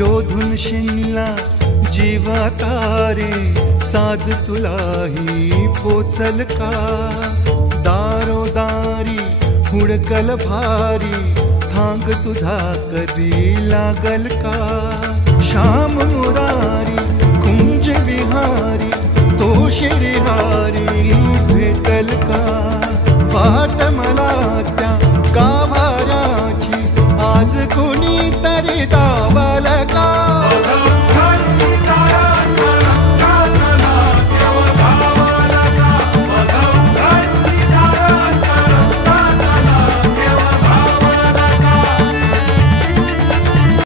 शोधून शिनला जीवा तारे साध तुलाही पोचल का दारोदारी हुडकल भारी थांग तुझा कधी लागल का श्याम मुरारी कुंज विहारी तो शिरिहारी भेटल का वाट मला त्या गाभाऱ्याची आज कोणी तरी